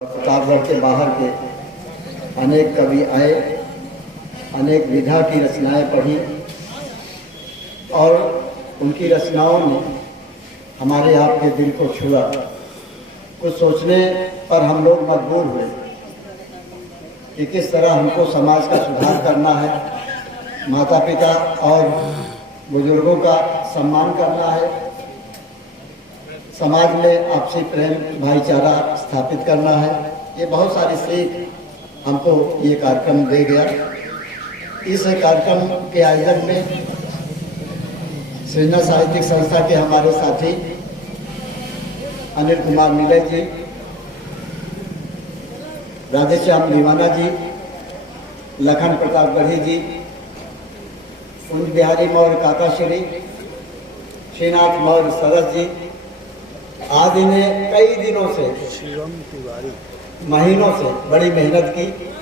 प्रतापगढ़ के बाहर के अनेक कवि आए, अनेक विधा की रचनाएं पढ़ी और उनकी रचनाओं ने हमारे आपके दिल को छुआ। कुछ सोचने पर हम लोग मजबूर हुए कि किस तरह हमको समाज का सुधार करना है, माता पिता और बुजुर्गों का सम्मान करना है, समाज में आपसी प्रेम भाईचारा स्थापित करना है। ये बहुत सारी सीख हमको ये कार्यक्रम दे गया। इस कार्यक्रम के आयोजन में सृजना साहित्यिक संस्था के हमारे साथी अनिल कुमार मिले जी, राधेश्याम दीवाना जी, लखन प्रतापगढ़ी जी, कुंज बिहारी मौर्य काकाश्री, श्रीनाथ मौर्य सरस जी आदि ने कई दिनों से, महीनों से बड़ी मेहनत की।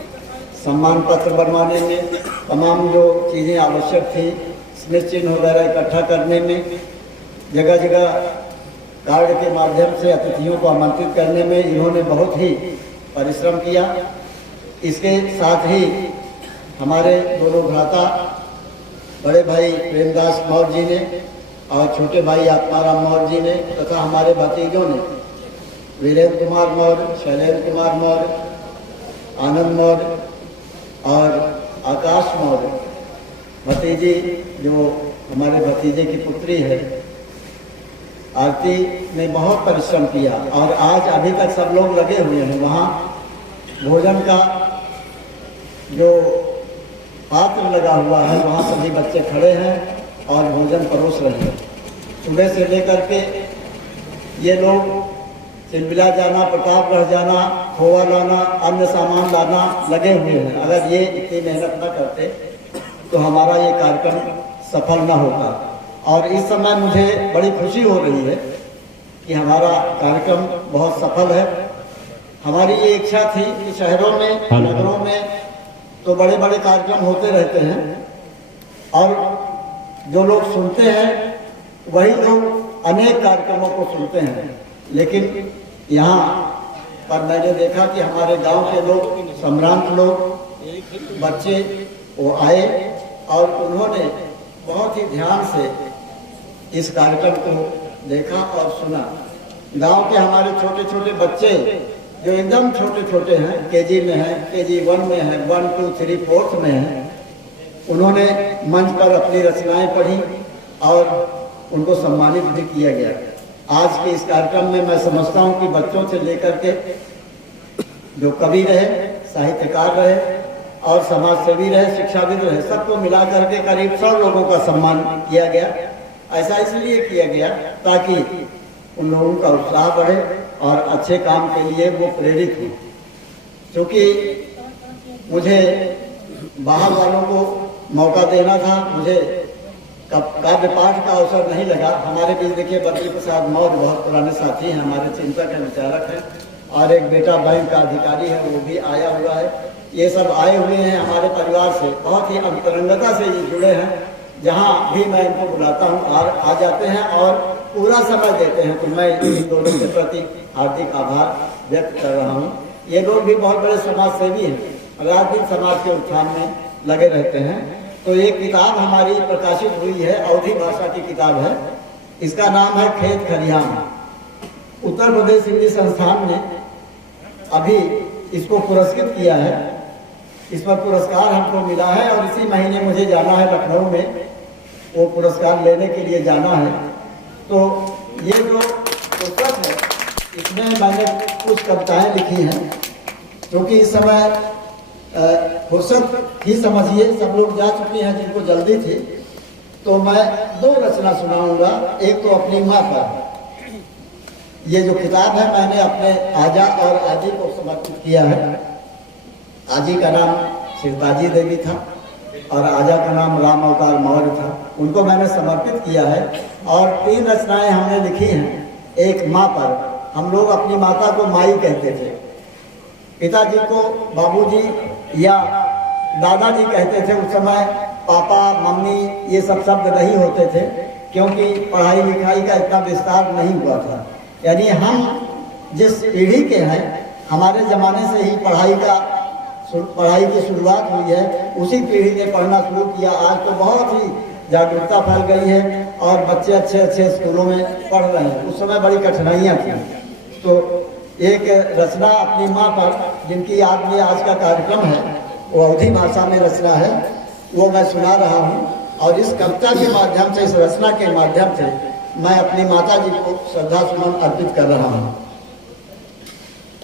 सम्मान पत्र बनवाने में, तमाम जो चीज़ें आवश्यक थी, स्मृति चिन्ह वगैरह इकट्ठा करने में, जगह जगह कार्ड के माध्यम से अतिथियों को आमंत्रित करने में इन्होंने बहुत ही परिश्रम किया। इसके साथ ही हमारे दोनों भ्राता बड़े भाई प्रेमदास मौर्य जी ने और छोटे भाई आत्माराम मौर्य जी ने तथा हमारे भतीजों ने वीरेंद्र कुमार मौर्य, शैलेंद्र कुमार मौर्य, आनंद मौर्य और आकाश मौर्य, भतीजी जो हमारे भतीजे की पुत्री है आरती ने बहुत परिश्रम किया और आज अभी तक सब लोग लगे हुए हैं। वहाँ भोजन का जो पात्र लगा हुआ है वहाँ सभी बच्चे खड़े हैं और भोजन परोस रहे हैं। सुबह से लेकर के ये लोग चिलबिला जाना, प्रतापगढ़ जाना, खोवा लाना, अन्य सामान लाना लगे हुए हैं। अगर ये इतनी मेहनत न करते तो हमारा ये कार्यक्रम सफल न होता। और इस समय मुझे बड़ी खुशी हो रही है कि हमारा कार्यक्रम बहुत सफल है। हमारी ये इच्छा थी कि शहरों में, नगरों में तो बड़े बड़े कार्यक्रम होते रहते हैं और जो लोग सुनते हैं वही लोग अनेक कार्यक्रमों को सुनते हैं, लेकिन यहाँ पर मैंने देखा कि हमारे गांव के लोग, सम्रांत लोग, बच्चे वो आए और उन्होंने बहुत ही ध्यान से इस कार्यक्रम को देखा और सुना। गांव के हमारे छोटे छोटे बच्चे जो एकदम छोटे छोटे हैं, केजी में हैं, केजी 1 में हैं, 1, 2, 3, 4 में हैं, उन्होंने मंच पर अपनी रचनाएं पढ़ी और उनको सम्मानित भी किया गया। आज के इस कार्यक्रम में मैं समझता हूं कि बच्चों से लेकर के जो कवि रहे, साहित्यकार रहे और समाजसेवी रहे, शिक्षाविद रहे, सबको मिला करके करीब 100 लोगों का सम्मान किया गया। ऐसा इसलिए किया गया ताकि उन लोगों का उत्साह बढ़े और अच्छे काम के लिए वो प्रेरित हो। क्योंकि मुझे बाहर वालों को मौका देना था, मुझे काव्य पाठ का अवसर नहीं लगा। हमारे बीच देखिए बद्री प्रसाद मौर्य बहुत पुराने साथी हैं, हमारे चिंतक हैं, विचारक हैं, और एक बेटा बैंक का अधिकारी है, वो भी आया हुआ है। ये सब आए हुए हैं हमारे परिवार से, बहुत ही अंतरंगता से ये जुड़े हैं। जहाँ भी मैं इनको बुलाता हूँ और आ जाते हैं और पूरा समय देते हैं, तो मैं इन दोनों के प्रति हार्दिक आभार व्यक्त कर रहा हूँ। ये लोग भी बहुत बड़े समाज सेवी हैं, रात दिन समाज के उत्थान में लगे रहते हैं। तो एक किताब हमारी प्रकाशित हुई है, अवधी भाषा की किताब है, इसका नाम है खेत खलिहान। उत्तर प्रदेश हिंदी संस्थान ने अभी इसको पुरस्कृत किया है, इस पर पुरस्कार हमको मिला है और इसी महीने मुझे जाना है लखनऊ में, वो पुरस्कार लेने के लिए जाना है। तो ये जो पुस्तक है इसमें मैंने कुछ कविताएं लिखी हैं, क्योंकि इस समय फुर्सत ही समझिए, सब लोग जा चुके हैं जिनको जल्दी थी। तो मैं 2 रचना सुनाऊंगा। एक तो अपनी माँ पर, ये जो किताब है मैंने अपने आजा और आजी को समर्पित किया है। आजी का नाम सिरताजी देवी था और आजा का नाम राम अवतार मौर्य था, उनको मैंने समर्पित किया है। और 3 रचनाएं हमने लिखी हैं। एक माँ पर, हम लोग अपनी माता को माई कहते थे, पिताजी को बाबूजी या दादाजी कहते थे। उस समय पापा, मम्मी ये सब शब्द नहीं होते थे, क्योंकि पढ़ाई लिखाई का इतना विस्तार नहीं हुआ था। यानी हम जिस पीढ़ी के हैं हमारे ज़माने से ही पढ़ाई की शुरुआत हुई है, उसी पीढ़ी ने पढ़ना शुरू किया। आज तो बहुत ही जागरूकता फैल गई है और बच्चे अच्छे अच्छे स्कूलों में पढ़ रहे हैं। उस समय बड़ी कठिनाइयाँ थी। तो एक रचना अपनी माँ पर, जिनकी याद में आज का कार्यक्रम है, वो अवधी भाषा में रचना है, वो मैं सुना रहा हूँ। और इस कविता के माध्यम से, इस रचना के माध्यम से मैं अपनी माता जी को श्रद्धा सुमन अर्पित कर रहा हूँ।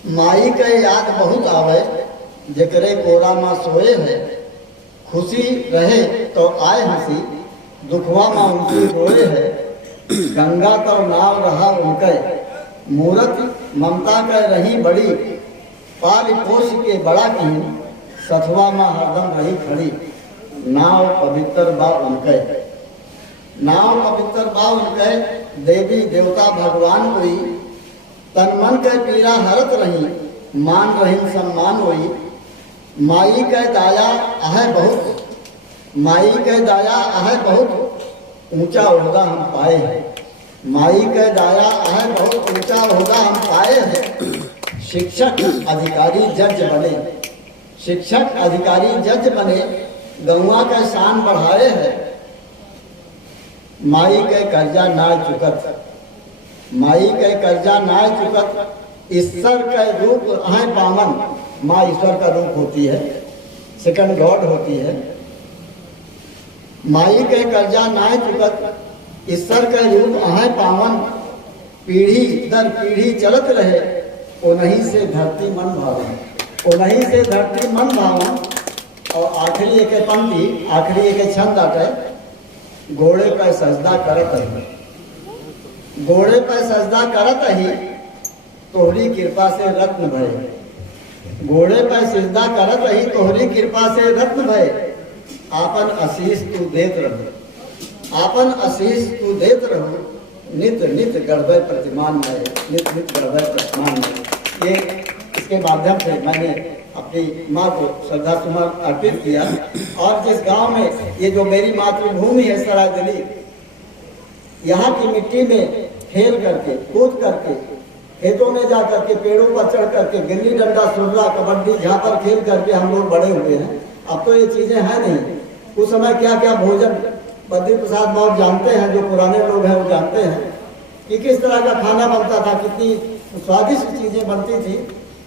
माई के याद बहुत आवे, जेकरे कोरा माँ सोए है, खुशी रहे तो आए हंसी, दुखवा माँ उनकी रोए है, गंगा का नाव रहा उनके, मूरत ममता का रही बड़ी, पाल पोष के बड़ा की, सथवा माँ हरदम रही खड़ी, नाव पवित्र बा उनके, नाव पवित्र बा उनके, देवी देवता भगवान हुई, तन मन के पीरा हरत रही, मान रही सम्मान हुई, माई के दाया आहे बहुत, माई के दाया आहे बहुत, ऊंचा ओहदा हम पाए हैं, माई के दाया आहे बहुत, ऊंचा ओहदा हम पाए हैं। शिक्षक अधिकारी जज बने, शिक्षक अधिकारी जज बने, गौवा का शान बढ़ाए हैं, माई के कर्जा ना चुकत, माई के कर्जा ना चुकत, ईश्वर का रूप है पावन, माँ ईश्वर का रूप होती है, सेकंड गॉड होती है। माई के कर्जा ना चुकत, ईश्वर का रूप है पावन, पीढ़ी दर पीढ़ी चलत रहे, उन्हीं से धरती मन भावन, उन्हीं से धरती मन भावन। और आखिरी एक पंक्ति, आखिरी एक छंद आटे, घोड़े पर सजदा करत ही, घोड़े पर सजदा करत ही, तोहरी कृपा से रत्न भय, घोड़े पर सजदा करत ही, तोहरी कृपा से रत्न भय, आपन आशीष तू देत रहो, आपन आशीष तू देत रहो, नित नित गढ़वे प्रतिमान में, नित नित गढ़वे प्रतिमान में। ये इसके माध्यम से मैंने अपनी माँ को श्रद्धा सुमन अर्पित किया। और जिस गांव में ये जो मेरी मातृभूमि है सरायदली, यहाँ की मिट्टी में खेल करके, कूद करके, खेतों में जा करके, पेड़ों पर चढ़ करके, गिल्ली डंडा, सुरला, कबड्डी, झापर खेल करके हम लोग बड़े हुए हैं। अब तो ये चीज़ें हैं नहीं। उस समय क्या क्या भोजन, बद्री प्रसाद बहुत जानते हैं, जो पुराने लोग हैं वो जानते हैं कि किस तरह का खाना बनता था, कितनी स्वादिष्ट चीज़ें बनती थी।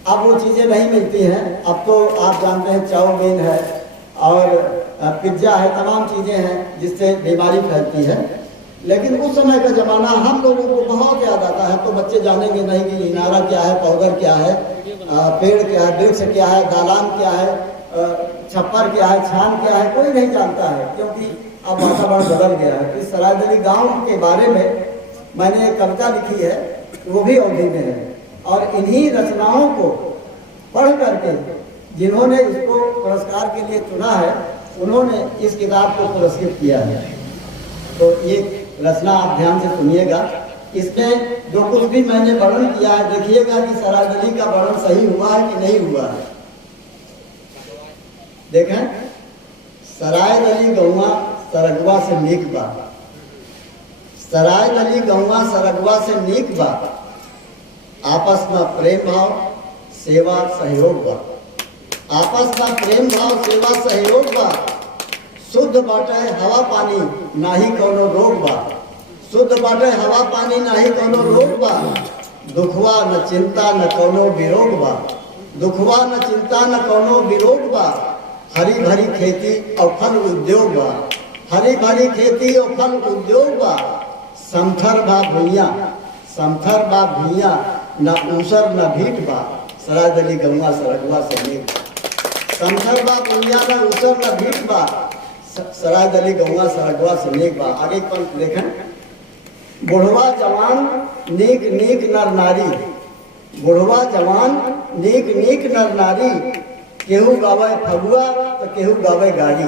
अब वो चीज़ें नहीं मिलती हैं। अब तो आप जानते हैं चाउमीन है और पिज्ज़ा है, तमाम चीज़ें हैं जिससे बीमारी फैलती है। लेकिन उस समय का ज़माना हम लोगों को बहुत याद आता है। तो बच्चे जानेंगे नहीं कि इनारा क्या है, पाउडर क्या है, पेड़ क्या है, वृक्ष क्या है, दालान क्या है, छप्पर क्या है, छान क्या है, कोई नहीं जानता है, क्योंकि अब वातावरण बदल गया है। इस सरायदली गांव के बारे में मैंने एक कविता लिखी है, वो भी अवधि में है। और इन्हीं रचनाओं को पढ़ करके जिन्होंने इसको पुरस्कार के लिए चुना है, उन्होंने इस किताब को पुरस्कृत किया है। तो ये रचना आप ध्यान से सुनिएगा। इसमें जो कुछ भी मैंने वर्णन किया है, देखिएगा कि सरायदली का वर्णन सही हुआ है कि नहीं हुआ है। देखें, सरायदली गौवा सरगवा से नीक बा, सरायदली गौवा सरगवा से नीक बा, आपस में प्रेम भाव सेवा सहयोग बा, आपस में प्रेम भाव सेवा सहयोग बा, शुद्ध बाटे हवा पानी नाही कोनो रोग बा, शुद्ध बाटे हवा पानी नाही कोनो रोग बा, दुखवा न चिंता न कोनो विरोग बा, दुखवा न चिंता न कोनो विरोग बा, हरी भरी खेती और फल उद्योग बा, हरी भरी खेती और फल उद्योग बा, समथर बा भूइया, समथर बा भूइया, न ऊसर न भीट बा, सरायदली गौवा सरगवा से नीक, समथर बा भूइया न ऊसर न भीट बा, सरायदली गौवा सरगवा से नीक बा। आगे पंक्ति देखें, बुढ़वा जवान नीक नीक नर नारी, बुढ़वा जवान नीक नीक नर नारी, केहू गावे फगुआ तो केहू गावे गाड़ी,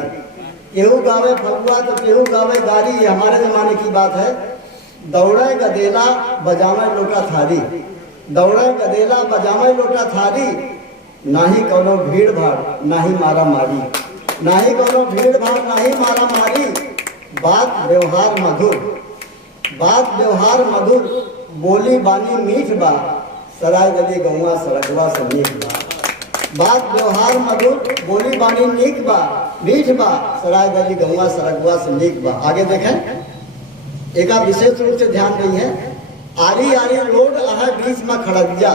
केहू गावे फगुआ तो केहू गावे गाड़ी। ये हमारे जमाने की बात है। दौड़े गदेला बजावे लोटा थारी, दौड़े गदेला बजावे लोटा थारी, नाही कोनो भीड़ भाड़ नाही मारा मारी, नाही कोनो भीड़ भाड़ नाही मारा मारी, बात व्यवहार मधुर, बात व्यवहार मधुर, बोली बानी मीठ बा, सराय दली गौवा सरगवा से नीक बा। बात व्यवहार मधुर, बोली बानी नीक बा, मीठ बा, सराय दली गौवा सरगवा से नीक बा। आगे देखें, एक आप विशेष रूप से ध्यान दें, आरी आरी रोड है बीच में खड़गिया।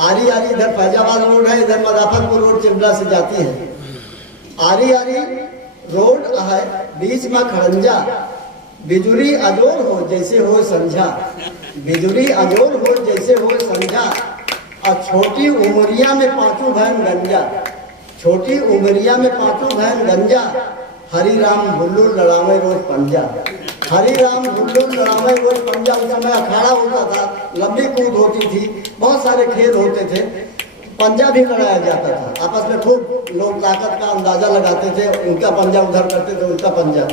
आरी आरी इधर फैजाबाद रोड है, इधर मदाफरपुर रोड चिमला से जाती है। आरी आरी रोड है बीच में खड़ंजा, बिजुरी अजोर हो जैसे हो संझा, बिजुरी अजोर हो जैसे हो संझा। और छोटी उमरिया में पांचों बहन गंजा, छोटी उमरिया में पांचों बहन गंजा। हरी राम भुल्लू लड़ावे रोज पंजा, हरी राम भुल्लू लड़ावे रोज पंजा। उस समय अखाड़ा होता था, लंबी कूद होती थी, बहुत सारे खेल होते थे, पंजा भी लड़ाया जाता था। आपस में खूब लोग ताकत का अंदाजा लगाते थे, उनका पंजा उधर करते थे, उनका पंजा।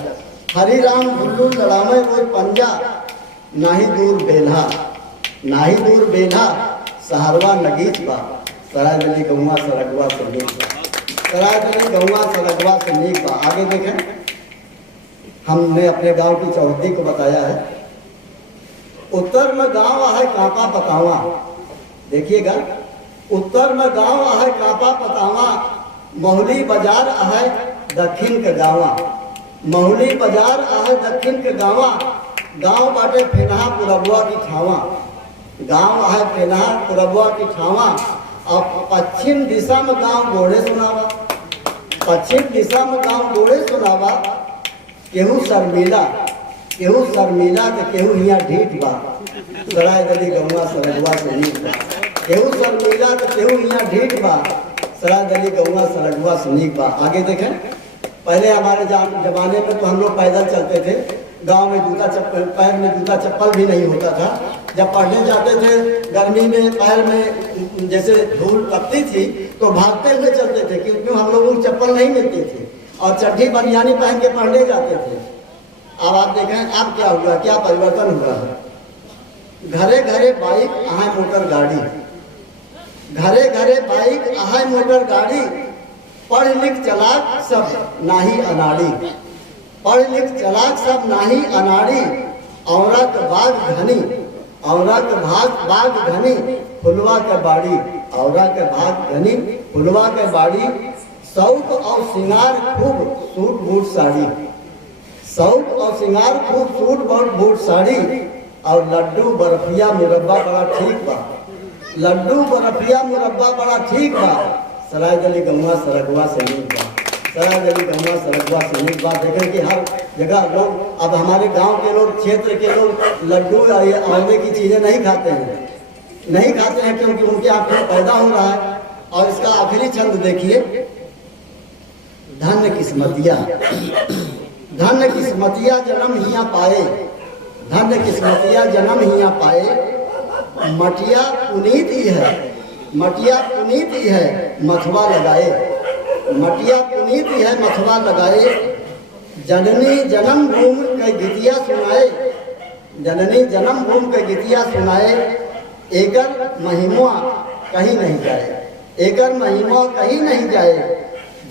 हरी राम भुल्लू लड़ावे रोज पंजा, नाही दूर बेल्हा, नाही दूर बेल्हा, सहारवा नगीच बा, सराय दली गौवा सरगवा से नीक बा, सराय दली गौवा सरगवा से नीक बा। आगे देखें, हमने अपने गांव की चौहद्दी को बताया है। उत्तर में गांव है कापा पतावा, देखिएगा, उत्तर में गांव है कापा पतावा, महुली बाजार है दक्षिण के गावा, महुली बाजार है दक्षिण के गावा। गांव बाटे फेनहा पुरबुआ की ठावा, गांव है फेनहा पुरबुआ की ठावा। और पश्चिम दिशा में गांव गोड़े सुनावा, पश्चिम दिशा में गांव गोड़े सुनावा। केहू शर्मिला, केहू शर्मिला तो केहू हिया ढीठ बा, सराय दली गौवा सरगवा से नीक बा। केहू शर्मिला तो केहू हिया ढीठ बा, सराय दली गौवा सरगवा से नीक बा। आगे देखें, पहले हमारे जमाने में तो हम लोग पैदल चलते थे, गांव में जूता चप्पल, पैर में जूता चप्पल भी नहीं होता था। जब पढ़ने जाते थे गर्मी में पैर में जैसे धूल पड़ती थी तो भागते हुए चलते थे, क्योंकि हम लोगों को चप्पल नहीं मिलती थी, और चड्ढी बनियानी पहन के पढ़ने जाते थे। अब आप देखें अब क्या हुआ, क्या परिवर्तन हुआ है। घरे घरे बाइक आहाय मोटर गाड़ी, घरे घरे बाइक आहाय मोटर गाड़ी। पढ़ लिख चलाक सब नाही अनाड़ी, पढ़ लिख चलाक सब नाही अनाड़ी। औरा के बाग घनी, औरा के बाग घनी, फुलवा के बाड़ी, औरा के बाग घनी, फुलवा के बाड़ी। शौक और श्रृंगार खूब सूट बूट साड़ी, शौक और श्रृंगार खूब सूट बूट साड़ी। और लड्डू बर्फिया मुरब्बा बड़ा ठीक बा, लड्डू बर्फिया मुरब्बा बड़ा ठीक बा, सराय दली गौवा सरगवा से नीक बा, सराय दली गौवा सरगवा से नीक बा। देखें कि हर जगह लोग, अब हमारे गांव के लोग, क्षेत्र के लोग लड्डू आंवले की चीज़ें नहीं खाते हैं, नहीं खाते हैं, क्योंकि उनके आंखों में पैदा हो रहा है। और इसका आखिरी छंद देखिए, धन्य किस्मतिया, धन्य किस्मतिया जन्म हिया पाए, धन्य किस्मतिया जन्म हिया पाए। मटिया पुनीत ही है, मटिया पुनीत ही है, मथवा लगाए, मटिया पुनीत ही है, मथवा लगाए। जननी जन्म भूमि के गीतिया सुनाए, जननी जन्म भूमि के गीतिया सुनाए। एकर महिमा कहीं नहीं जाए, एकर महिमा कहीं नहीं जाए।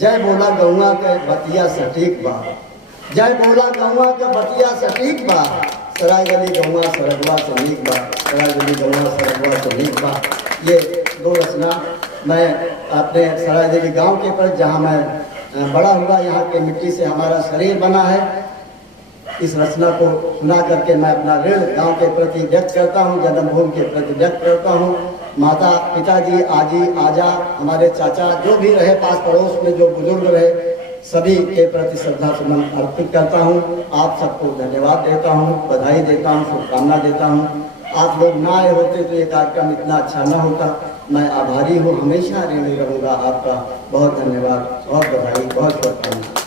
जय बोला गौवा के बतिया सटीक बा, जय बोला गौवा के बतिया सटीक बा, सराय दली गौवा सरगवा से नीक बा, सराय दली गौवा सरगवा से नीक बा। ये दो रचना मैं अपने सराय दली गांव के पर, जहां मैं बड़ा हुआ, यहाँ के मिट्टी से हमारा शरीर बना है, इस रचना को सुना करके मैं अपना ऋण गांव के प्रति व्यक्त करता हूँ, जन्मभूमि के प्रति व्यक्त करता हूँ। माता पिताजी, आजी आजा, हमारे चाचा जो भी रहे पास पड़ोस में, जो बुजुर्ग रहे, सभी के प्रति श्रद्धा सुमन अर्पित करता हूँ। आप सबको धन्यवाद देता हूँ, बधाई देता हूँ, शुभकामना देता हूँ। आप लोग ना आए होते तो ये कार्यक्रम इतना अच्छा ना होता। मैं आभारी हूँ, हमेशा ऋणी रहूँगा आपका। बहुत धन्यवाद, बहुत बधाई, बहुत शुभकामना।